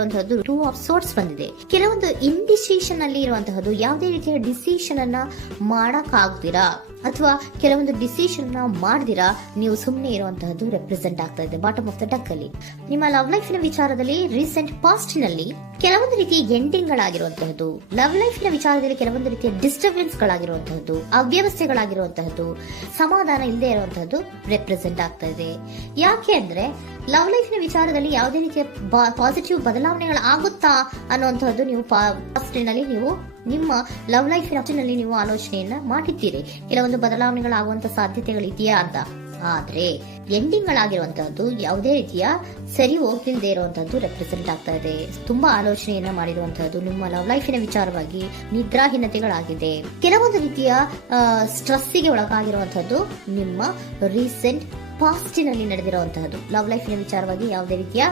ಬಂದಿರುವಂತಹದ್ದು two of sorts ಬಂದಿದೆ. ಕೆಲವೊಂದು indecision ಅಲ್ಲಿ ಇರುವಂತಹದ್ದು, ಯಾವುದೇ ರೀತಿಯ ಡಿಸಿಷನ್ ಅನ್ನ ಮಾಡಕ್ ಆಗ್ದಿರಾ ಅಥವಾ ಕೆಲವೊಂದು ಡಿಸಿಷನ್ ನ ಮಾಡ್ದಿರಾ ನೀವು ಸುಮ್ಮನೆ ಇರುವಂತಹದ್ದು ರೆಪ್ರೆಸೆಂಟ್ ಆಗ್ತಾ ಇದೆ ಬಾಟಮ್ ಆಫ್ ದ ಡಕ್ ಅಲ್ಲಿ. ನಿಮ್ಮ ಲವ್ ಲೈಫ್ ನ ವಿಚಾರದಲ್ಲಿ ರೀಸೆಂಟ್ ಪಾಸ್ಟ್ ನಲ್ಲಿ ಕೆಲವೊಂದು ರೀತಿಯ ಎಂಡಿಂಗ್ ಗಳಾಗಿರುವಂತಹದ್ದು, ಲವ್ ಲೈಫ್ ನ ವಿಚಾರದಲ್ಲಿ ಕೆಲವೊಂದು ರೀತಿಯ ಡಿಸ್ಟರ್ಬೆನ್ಸ್ ಗಳಾಗಿರುವಂತಹದ್ದು, ಅವ್ಯವಸ್ಥೆಗಳಾಗಿರುವಂತಹದ್ದು, ಸಮಾಧಾನ ಇಲ್ಲದೆ ಇರುವಂತಹದ್ದು ರೆಪ್ರೆಸೆಂಟ್ ಆಗ್ತಾ ಇದೆ. ಯಾಕೆ ಅಂದ್ರೆ ಲವ್ ಲೈಫ್ ನ ವಿಚಾರದಲ್ಲಿ ಯಾವುದೇ ರೀತಿಯ ಪಾಸಿಟಿವ್ ಬದಲಾವಣೆಗಳು ಆಗುತ್ತಾ ಅನ್ನುವಂತಹದ್ದು ನೀವು ಪಾಸ್ಟ್ ನಲ್ಲಿ ನೀವು ನಿಮ್ಮ ಲವ್ ಲೈಫ್ ನಲ್ಲಿ ನೀವು ಆಲೋಚನೆಯನ್ನ ಮಾಡಿದ್ದೀರಿ, ಕೆಲವೊಂದು ಬದಲಾವಣೆಗಳಾಗುವಂತ ಸಾಧ್ಯತೆಗಳಿದೆಯಾ ಅಂತ. ಆದ್ರೆ ಎಂಡಿಂಗ್ ಗಳಾಗಿರುವಂತಹದ್ದು ಯಾವುದೇ ರೀತಿಯ ಸರಿ ಹೋಗ್ತಿಲ್ದೇ ಇರುವಂತಹದ್ದು ರೆಪ್ರೆಸೆಂಟ್ ಆಗ್ತಾ ಇದೆ. ತುಂಬಾ ಆಲೋಚನೆಯನ್ನ ಮಾಡಿರುವಂತಹದ್ದು ನಿಮ್ಮ ಲವ್ ಲೈಫಿನ ವಿಚಾರವಾಗಿ ನಿದ್ರಾಹೀನತೆಗಳಾಗಿದೆ, ಕೆಲವೊಂದು ರೀತಿಯ ಸ್ಟ್ರೆಸ್ಸಿಗೆ ಒಳಗಾಗಿರುವಂತಹದ್ದು ನಿಮ್ಮ ರೀಸೆಂಟ್ ಪಾಸ್ಟಿನಲ್ಲಿ ನಡೆದಿರುವಂತಹದ್ದು. ಲವ್ ಲೈಫಿನ ವಿಚಾರವಾಗಿ ಯಾವುದೇ ರೀತಿಯ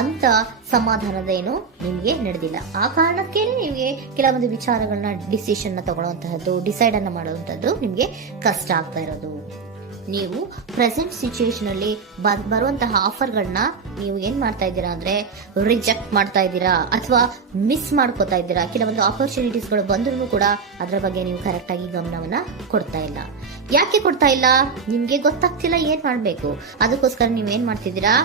ಅಂತ ಸಮಾಧಾನದ ಏನು ನಿಮ್ಗೆ ನಡೆದಿಲ್ಲ. ಆ ಕಾರಣಕ್ಕೇನೆ ನಿಮ್ಗೆ ಕೆಲವೊಂದು ವಿಚಾರಗಳನ್ನ ಡಿಸಿಷನ್ ನ ತಗೊಳ್ಳುವಂತಹದ್ದು, ಡಿಸೈಡ್ ಅನ್ನ ಮಾಡುವಂತಹದ್ದು ನಿಮ್ಗೆ ಕಷ್ಟ ಆಗ್ತಾ ಇರೋದು. ನೀವು ಪ್ರೆಸೆಂಟ್ ಸಿಚುಯೇಷನ್ ಅಲ್ಲಿ ಬರುವಂತಹ ಆಫರ್ಗಳನ್ನ ನೀವು ಏನ್ ಮಾಡ್ತಾ ಇದ್ದೀರಾ ಅಂದ್ರೆ ರಿಜೆಕ್ಟ್ ಮಾಡ್ತಾ ಇದ್ದೀರಾ ಅಥವಾ ಮಿಸ್ ಮಾಡ್ಕೋತಾ ಇದ್ದೀರಾ. ಕೆಲವೊಂದು ಆಪರ್ಚುನಿಟೀಸ್ ಗಳು ಬಂದ್ರೂ ಕೂಡ ಅದರ ಬಗ್ಗೆ ನೀವು ಕರೆಕ್ಟ್ ಆಗಿ ಗಮನವನ್ನ ಕೊಡ್ತಾ ಇಲ್ಲ. ಯಾಕೆ ಕೊಡ್ತಾ ಇಲ್ಲ? ನಿಮ್ಗೆ ಗೊತ್ತಾಗ್ತಿಲ್ಲ ಏನ್ ಮಾಡ್ಬೇಕು. ಅದಕ್ಕೋಸ್ಕರ ನೀವ್ ಏನ್ ಮಾಡ್ತಿದ್ದೀರಾ,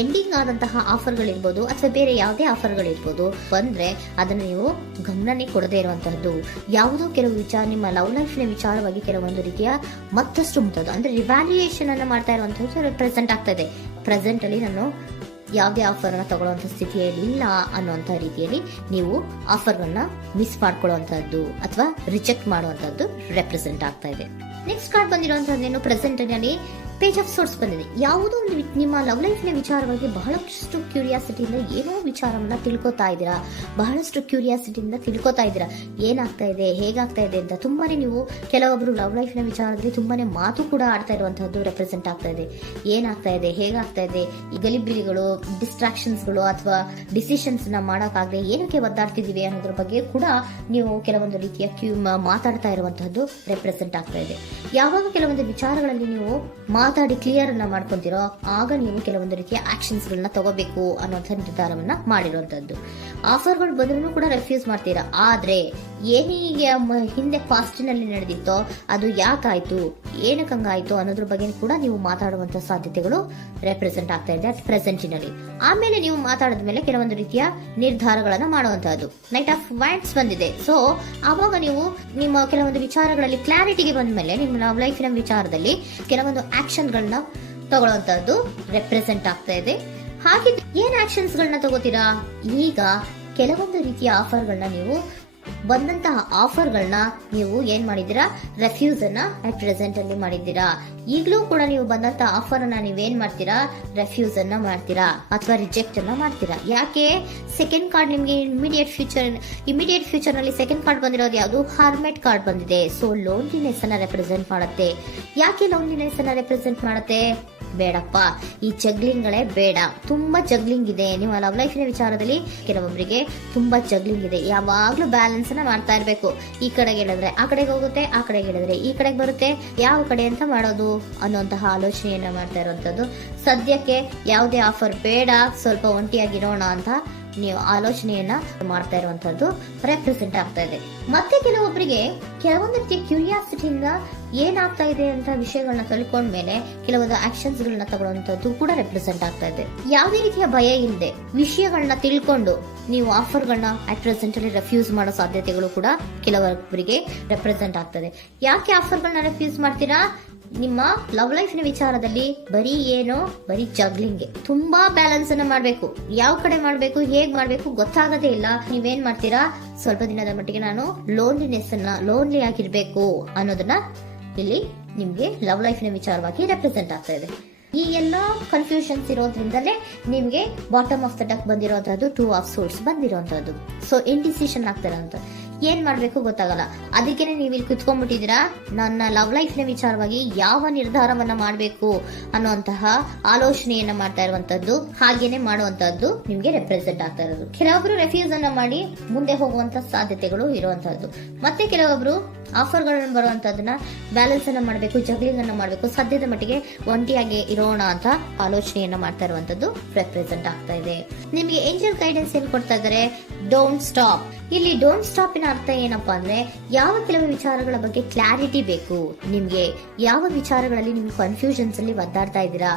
ಎಂಡಿಂಗ್ ಆದಂತಹ ಆಫರ್ಗಳಿರ್ಬೋದು ಅಥವಾ ಬೇರೆ ಯಾವುದೇ ಆಫರ್ಗಳಿರ್ಬೋದು ಬಂದ್ರೆ ಅದನ್ನ ನೀವು ಗಮನನೇ ಕೊಡದೇ ಇರುವಂತಹದ್ದು. ಯಾವುದೋ ಕೆಲವು ವಿಚಾರ ನಿಮ್ಮ ಲವ್ ಲೈಫ್ ನ ವಿಚಾರವಾಗಿ ಕೆಲವೊಂದು ರೀತಿಯ ಮತ್ತಷ್ಟು ಮುಟ್ಟೋದು ಅಂದ್ರೆ ರಿವ್ಯಾಲ್ಯೂಯೇಷನ್ ಅನ್ನ ಮಾಡ್ತಾ ಇರುವಂತಹದ್ದು ಪ್ರೆಸೆಂಟ್ ಆಗ್ತಾ ಇದೆ. ಪ್ರೆಸೆಂಟ್ ಅಲ್ಲಿ ನಾನು ಯಾವುದೇ ಆಫರ್ ಅನ್ನ ತಗೊಳ್ಳುವಂತ ಸ್ಥಿತಿಯಲ್ಲಿ ಇಲ್ಲ ಅನ್ನುವಂತ ರೀತಿಯಲ್ಲಿ ನೀವು ಆಫರ್ಗಳನ್ನ ಮಿಸ್ ಮಾಡ್ಕೊಳ್ಳುವಂತಹದ್ದು ಅಥವಾ ರಿಜೆಕ್ಟ್ ಮಾಡುವಂತಹದ್ದು ರೆಪ್ರೆಸೆಂಟ್ ಆಗ್ತಾ ಇದೆ. ನೆಕ್ಸ್ಟ್ ಕಾರ್ಡ್ ಬಂದಿರುವಂತಹದ್ದೇನು, ಪ್ರೆಸೆಂಟ್ ನಲ್ಲಿ ಪೇಜ್ ಆಫ್ ಸೋರ್ಸ್ ಬಂದಿದೆ. ಯಾವುದೋ ಒಂದು ನಿಮ್ಮ ಲವ್ ಲೈಫ್ ನ ವಿಚಾರವಾಗಿ ಬಹಳಷ್ಟು ಕ್ಯೂರಿಯಾಸಿಟಿಯಿಂದ ಏನೋ ವಿಚಾರವನ್ನ ತಿಳ್ಕೊತಾ ಇದ್ದೀರಾ, ಬಹಳಷ್ಟು ಕ್ಯೂರಿಯಾಸಿಟಿಯಿಂದ ತಿಳ್ಕೊತಾ ಇದ್ದೀರಾ ಏನಾಗ್ತಾ ಇದೆ ಹೇಗಾಗ್ತಾ ಇದೆ ಅಂತ. ತುಂಬಾನೇ ನೀವು ಕೆಲವೊಬ್ರು ಲವ್ ಲೈಫ್ ನ ವಿಚಾರದಲ್ಲಿ ತುಂಬಾನೇ ಮಾತು ಕೂಡ ಆಡ್ತಾ ಇರುವಂತಹದ್ದು ರೆಪ್ರೆಸೆಂಟ್ ಆಗ್ತಾ ಇದೆ. ಏನಾಗ್ತಾ ಇದೆ ಹೇಗಾಗ್ತಾ ಇದೆ, ಈ ಗಲಿಬಿಲಿಗಳು, ಡಿಸ್ಟ್ರಾಕ್ಷನ್ಸ್ ಗಳು ಅಥವಾ ಡಿಸಿಷನ್ಸ್ ನ ಮಾಡಕ್ಕಾಗದೆ ಏನಕ್ಕೆ ಒದ್ದಾಡ್ತಿದೀವಿ ಅನ್ನೋದ್ರ ಬಗ್ಗೆ ಕೂಡ ನೀವು ಕೆಲವೊಂದು ರೀತಿಯ ಮಾತಾಡ್ತಾ ಇರುವಂತಹದ್ದು ರೆಪ್ರೆಸೆಂಟ್ ಆಗ್ತಾ ಇದೆ. ಯಾವಾಗ ಕೆಲವೊಂದು ವಿಚಾರಗಳಲ್ಲಿ ನೀವು ಮಾತಾಡಿ ಕ್ಲಿಯರ್ ಅನ್ನ ಮಾಡ್ಕೊಂತೀರೋ ಆಗ ನೀವು ಕೆಲವೊಂದು ರೀತಿಯ ಆಕ್ಷನ್ಸ್ ಗಳನ್ನ ತಗೋಬೇಕು ಅನ್ನುವಂಥ ನಿರ್ಧಾರವನ್ನ ಮಾಡಿರುವಂತದ್ದು. ಆಫರ್ಗಳು ಬಂದ್ರೂ ಕೂಡ ರೆಫ್ಯೂಸ್ ಮಾಡ್ತೀರಾ. ಆದ್ರೆ ಏನೀಗ ಹಿಂದೆ ಪಾಸ್ಟ್ ನಲ್ಲಿ ನಡೆದಿತ್ತೋ ಅದು ಯಾಕಾಯ್ತು, ಏನಕ್ಕೆ ಹಂಗಾಯ್ತು ಅನ್ನೋದ್ರ ಬಗ್ಗೆ ಕೂಡ ನೀವು ಮಾತಾಡುವಂತ ಸಾಧ್ಯತೆಗಳು ರೆಪ್ರೆಸೆಂಟ್ ಆಗ್ತಾ ಇದೆ ಅಟ್ ಪ್ರೆಸೆಂಟಿನಲ್ಲಿ. ಆಮೇಲೆ ನೀವು ಮಾತಾಡಿದ ಮೇಲೆ ಕೆಲವೊಂದು ರೀತಿಯ ನಿರ್ಧಾರಗಳನ್ನ ಮಾಡುವಂತಹದ್ದು. ನೈಟ್ ಆಫ್ ವೈಂಡ್ಸ್ ಬಂದಿದೆ. ಸೊ ಆವಾಗ ನೀವು ನಿಮ್ಮ ಕೆಲವೊಂದು ವಿಚಾರಗಳಲ್ಲಿ ಕ್ಲಾರಿಟಿಗೆ ಬಂದ ಮೇಲೆ ನಿಮ್ಮ ಲವ್ ಲೈಫಿನ ವಿಚಾರದಲ್ಲಿ ಕೆಲವೊಂದು ಆಕ್ಷನ್ ಗಳನ್ನ ತಗೊಳ್ಳುವಂತಹದ್ದು ರೆಪ್ರೆಸೆಂಟ್ ಆಗ್ತಾ ಇದೆ. ಹಾಗೆ ಏನ್ ಆಕ್ಷನ್ಸ್ ಗಳನ್ನ ತಗೋತೀರಾ, ಈಗ ಕೆಲವೊಂದು ರೀತಿಯ ಆಫರ್ಗಳನ್ನ ನೀವು ಬಂದಂತಹ ಆಫರ್ಗಳನ್ನ ನೀವು ಏನ್ ಮಾಡಿದೀರಾ, ರೆಫ್ಯೂಸ್ ಅನ್ನ ಅಟ್ ಪ್ರೆಸೆಂಟ್ ಅಲ್ಲಿ ಮಾಡಿದ್ದೀರಾ. ಈಗಲೂ ಕೂಡ ನೀವು ಬಂದಂತಹ ಆಫರ್ ಅನ್ನ ನೀವೇನ್ ಮಾಡ್ತೀರಾ, ರೆಫ್ಯೂಸ್ ಅನ್ನ ಮಾಡ್ತೀರಾ ಅಥವಾ ರಿಜೆಕ್ಟ್ ಅನ್ನ ಮಾಡ್ತೀರಾ. ಯಾಕೆ? ಸೆಕೆಂಡ್ ಕಾರ್ಡ್ ನಿಮ್ಗೆ ಇಮಿಡಿಯೇಟ್ ಫ್ಯೂಚರ್ ನಲ್ಲಿ ಸೆಕೆಂಡ್ ಕಾರ್ಡ್ ಬಂದಿರೋದು ಯಾವುದು, ಹಾರ್ಮೆಟ್ ಕಾರ್ಡ್ ಬಂದಿದೆ. ಸೊ ಲೋನ್ಲಿನೆಸ್ ಅನ್ನ ರೆಪ್ರೆಸೆಂಟ್ ಮಾಡುತ್ತೆ. ಯಾಕೆ ಲೋನ್ಲಿನೆಸ್ ಅನ್ನ ರೆಪ್ರೆಸೆಂಟ್ ಮಾಡುತ್ತೆ? ಬೇಡಪ್ಪ, ಈ ಜಗ್ಲಿಂಗ್ ಗಳೇ ಬೇಡ. ತುಂಬಾ ಜಗ್ಲಿಂಗ್ ಇದೆ ನಿಮ್ಮ ಲವ್ ಲೈಫಿನ ವಿಚಾರದಲ್ಲಿ. ಕೆಲವೊಬ್ಬರಿಗೆ ತುಂಬಾ ಜಗ್ಲಿಂಗ್ ಇದೆ. ಯಾವಾಗ್ಲೂ ಬ್ಯಾಲೆನ್ಸ್ ಅನ್ನ ಮಾಡ್ತಾ ಇರ್ಬೇಕು. ಈ ಕಡೆಗೆ ಹೇಳಿದ್ರೆ ಆ ಕಡೆಗೆ ಹೋಗುತ್ತೆ, ಆ ಕಡೆಗೆ ಹೇಳಿದ್ರೆ ಈ ಕಡೆಗೆ ಬರುತ್ತೆ. ಯಾವ ಕಡೆ ಅಂತ ಮಾಡೋದು ಅನ್ನುವಂತಹ ಆಲೋಚನೆಯನ್ನ ಮಾಡ್ತಾ ಇರುವಂತದ್ದು. ಸದ್ಯಕ್ಕೆ ಯಾವುದೇ ಆಫರ್ ಬೇಡ, ಸ್ವಲ್ಪ ಒಂಟಿಯಾಗಿರೋಣ ಅಂತ ನೀವು ಆಲೋಚನೆಯನ್ನ ಮಾಡ್ತಾ ಇರುವಂತದ್ದು ರೆಪ್ರೆಸೆಂಟ್ ಆಗ್ತಾ ಇದೆ. ಮತ್ತೆ ಕೆಲವೊಬ್ಬರಿಗೆ ಕೆಲವೊಂದು ರೀತಿಯ ಕ್ಯೂರಿಯಾಸಿಟಿಯಿಂದ ಏನಾಗ್ತಾ ಇದೆ ಅಂತ ವಿಷಯಗಳನ್ನ ತಿಳ್ಕೊಂಡ್ಮೇಲೆ ಕೆಲವೊಂದು ಆಕ್ಷನ್ಸ್ ಗಳನ್ನ ತಗೊಳ್ಳುವಂತದ್ದು ಕೂಡ ರೆಪ್ರೆಸೆಂಟ್ ಆಗ್ತಾ ಇದೆ. ಯಾವುದೇ ರೀತಿಯ ಭಯ ಇಲ್ಲದೆ ವಿಷಯಗಳನ್ನ ತಿಳ್ಕೊಂಡು ನೀವು ಆಫರ್ಗಳನ್ನ ಅಟ್ ಪ್ರೆಸೆಂಟ್ ಅಲ್ಲಿ ರೆಫ್ಯೂಸ್ ಮಾಡೋ ಸಾಧ್ಯತೆಗಳು ಕೂಡ ಕೆಲವೊಬ್ಬರಿಗೆ ರೆಪ್ರೆಸೆಂಟ್ ಆಗ್ತದೆ. ಯಾಕೆ ಆಫರ್ಗಳನ್ನ ರೆಫ್ಯೂಸ್ ಮಾಡ್ತೀರಾ? ನಿಮ್ಮ ಲವ್ ಲೈಫ್ ನ ವಿಚಾರದಲ್ಲಿ ಬರೀ ಜಗ್ಲಿಂಗ್, ತುಂಬಾ ಬ್ಯಾಲೆನ್ಸ್ ಅನ್ನ ಮಾಡ್ಬೇಕು. ಯಾವ ಕಡೆ ಮಾಡ್ಬೇಕು, ಹೇಗ್ ಮಾಡ್ಬೇಕು ಗೊತ್ತಾಗದೇ ಇಲ್ಲ. ನೀವೇನ್ ಮಾಡ್ತೀರಾ, ಸ್ವಲ್ಪ ದಿನದ ಮಟ್ಟಿಗೆ ನಾನು ಲೋನ್ಲಿ ಆಗಿರ್ಬೇಕು ಅನ್ನೋದನ್ನ ಇಲ್ಲಿ ನಿಮ್ಗೆ ಲವ್ ಲೈಫ್ ನ ವಿಚಾರವಾಗಿ ರೆಪ್ರೆಸೆಂಟ್ ಆಗ್ತಾ ಇದೆ. ಈ ಎಲ್ಲಾ ಕನ್ಫ್ಯೂಷನ್ಸ್ ಇರೋದ್ರಿಂದಲೇ ನಿಮ್ಗೆ ಬಾಟಮ್ ಆಫ್ ದ ಡಕ್ ಬಂದಿರುವಂತಹದ್ದು ಟೂ ಆಫ್ ಸೋರ್ಟ್ಸ್ ಬಂದಿರುವಂತಹದ್ದು. ಸೊ ಇಂಡಿಸಿಷನ್ ಆಗ್ತಾ ಇರೋಂತ ಏನ್ ಮಾಡ್ಬೇಕು ಗೊತ್ತಾಗಲ್ಲ. ಅದಕ್ಕೇನೆ ನೀವು ಇಲ್ಲಿ ಕುತ್ಕೊಂಡ್ಬಿಟ್ಟಿದ್ದೀರಾ, ನನ್ನ ಲವ್ ಲೈಫ್ ನ ವಿಚಾರವಾಗಿ ಯಾವ ನಿರ್ಧಾರವನ್ನ ಮಾಡಬೇಕು ಅನ್ನುವಂತಹ ಆಲೋಚನೆಯನ್ನ ಮಾಡ್ತಾ ಇರುವಂತದ್ದು, ಹಾಗೇನೆ ಮಾಡುವಂತದ್ದು ನಿಮ್ಗೆ ರೆಪ್ರೆಸೆಂಟ್ ಆಗ್ತಾ ಇರೋದು. ಕೆಲವೊಬ್ರು ರೆಫ್ಯೂಸ್ ಅನ್ನ ಮಾಡಿ ಮುಂದೆ ಹೋಗುವಂತ ಸಾಧ್ಯತೆಗಳು ಇರುವಂತಹದ್ದು, ಮತ್ತೆ ಕೆಲವೊಬ್ರು ಆಫರ್ ಗಳನ್ನ ಬರುವಂತದನ್ನ ಬ್ಯಾಲೆನ್ಸ್ ಅನ್ನ ಮಾಡಬೇಕು, ಜಗ್ಲಿಂಗ್ ಅನ್ನ ಮಾಡಬೇಕು, ಸದ್ಯದ ಮಟ್ಟಿಗೆ ಒಂಟಿಯಾಗಿ ಇರೋಣ ಅಂತ ಆಲೋಚನೆಯನ್ನ ಮಾಡ್ತಾ ಇರುವಂತದ್ದು ರೆಪ್ರೆಸೆಂಟ್ ಆಗ್ತಾ ಇದೆ. ನಿಮ್ಗೆ ಏಂಜಲ್ ಗೈಡೆನ್ಸ್ ಏನ್ ಕೊಡ್ತಾ ಇದ್ದಾರೆ, ಡೋಂಟ್ ಸ್ಟಾಪ್. ಇಲ್ಲಿ ಡೋಂಟ್ ಸ್ಟಾಪ್ ನ ಅರ್ಥ ಏನಪ್ಪಾ ಅಂದ್ರೆ, ಯಾವ ಕೆಲವು ವಿಚಾರಗಳ ಬಗ್ಗೆ ಕ್ಲಾರಿಟಿ ಬೇಕು ನಿಮ್ಗೆ, ಯಾವ ವಿಚಾರಗಳಲ್ಲಿ ನಿಮ್ಗೆ ಕನ್ಫ್ಯೂಷನ್ಸ್ ಅಲ್ಲಿ ಒದ್ದಾಡ್ತಾ ಇದ್ದೀರಾ,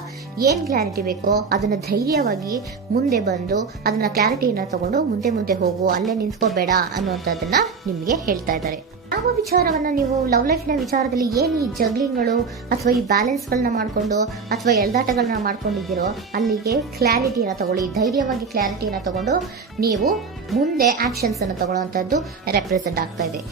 ಏನ್ ಕ್ಲಾರಿಟಿ ಬೇಕೋ ಅದನ್ನ ಧೈರ್ಯವಾಗಿ ಮುಂದೆ ಬಂದು ಅದನ್ನ ಕ್ಲಾರಿಟಿಯನ್ನ ತಗೊಂಡು ಮುಂದೆ ಹೋಗು, ಅಲ್ಲೇ ನಿಂತ್ಕೋಬೇಡ ಅನ್ನುವಂಥದ್ದನ್ನ ನಿಮ್ಗೆ ಹೇಳ್ತಾ ಇದ್ದಾರೆ. ಯಾವ ವಿಚಾರವನ್ನ ನೀವು ಲವ್ ಲೈಫ್ ನ ವಿಚಾರದಲ್ಲಿ ಏನ್ ಈ ಜಗ್ಲಿಂಗ್ಗಳು ಅಥವಾ ಈ ಬ್ಯಾಲೆನ್ಸ್ ಗಳನ್ನ ಮಾಡ್ಕೊಂಡು ಅಥವಾ ಎಳ್ದಾಟಗಳನ್ನ ಮಾಡ್ಕೊಂಡಿದ್ದೀರೋ ಅಲ್ಲಿಗೆ ಕ್ಲಾರಿಟಿಯನ್ನ ತಗೊಳ್ಳಿ, ಧೈರ್ಯವಾಗಿ ಕ್ಲಾರಿಟಿಯನ್ನ ತಗೊಂಡು ನೀವು ಮುಂದೆ ಆಕ್ಷನ್ಸ್ ಅನ್ನು ತಗೊಳ್ಳುವಂತದ್ದು ರೆಪ್ರೆಸೆಂಟ್ ಆಗ್ತಾ ಇದೆ.